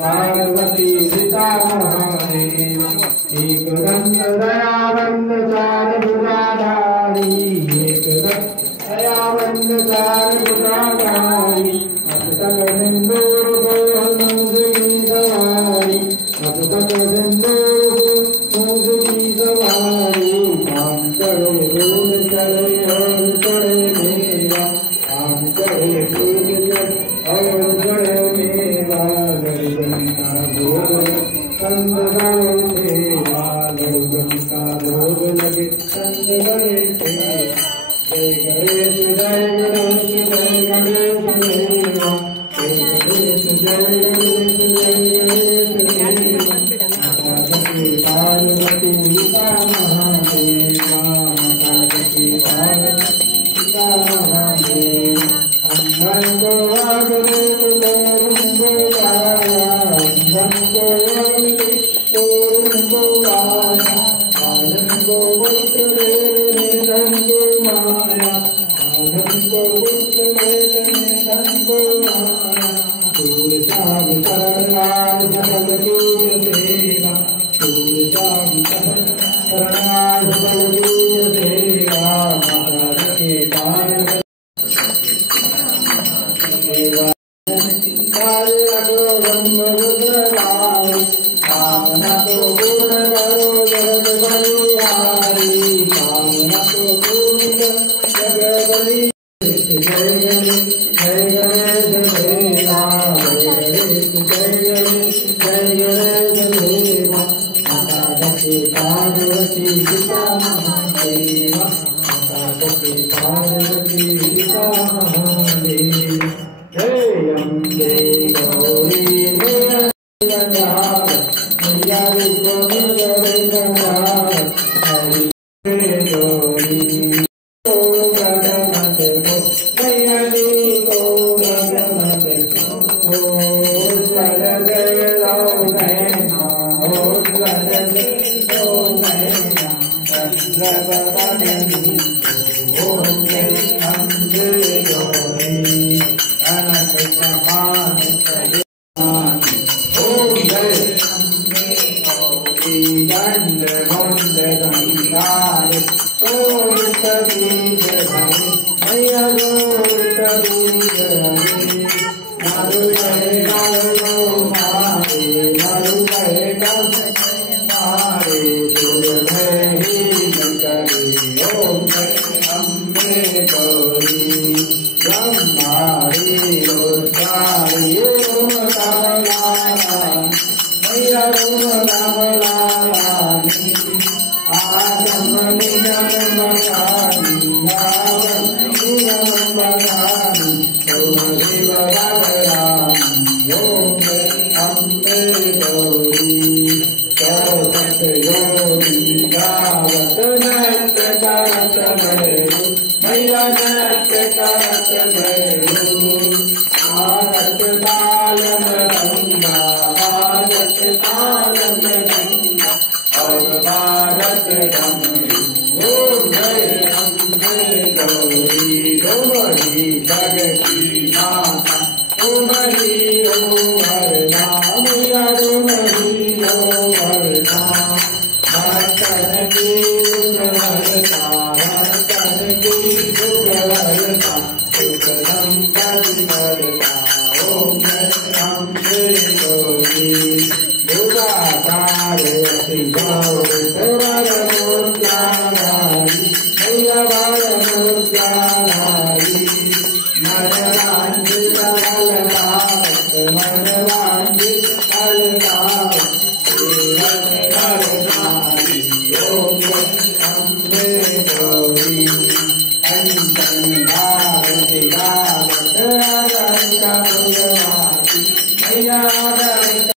पार्वती सीता महादेव एक दंड दयावंद चार भुजाधारी एक दंड दयावंद चार भुजाधारी अततक सिंदूर को मूस की सवारी अततक सिंदूर को मूस की सवारी काम चढ़े दूध चढ़े और चढ़े मेरा काम चढ़े दूध चढ़े और चढ़े मेरा गरुगन का भोग संत गए तेरा गरुगन का भोग लगे संत गए तेरा जय गणेश जय गणेश जय गणेश देवा जय गणेश जय गणेश जय गणेश देवा पार्वती सीता महादेवा पार्वती सीता महादेवा अंधन को आगरे तोरुण बोलाया अंधन को आगरे तोरुण बोलाया आनंद को उतरे निधन को माया आनंद को उतरे निधन को माया सूर साग शरणाय सकल कीज सेवा सूर साग शरणाय सकल कीज सेवा माता के पार कामना को पूर्ण करो जगत बलिहारी कामना को पूर्ण जगत बलि जय गणेश जय गणेश देवा जय गणेश जय गणेश जय गणेश देवा माता दक्षे पार्वती सीता महादेवा माता दक्षे पार्वती सीता महादेवा जय अम्बे गौरी मैया Bye.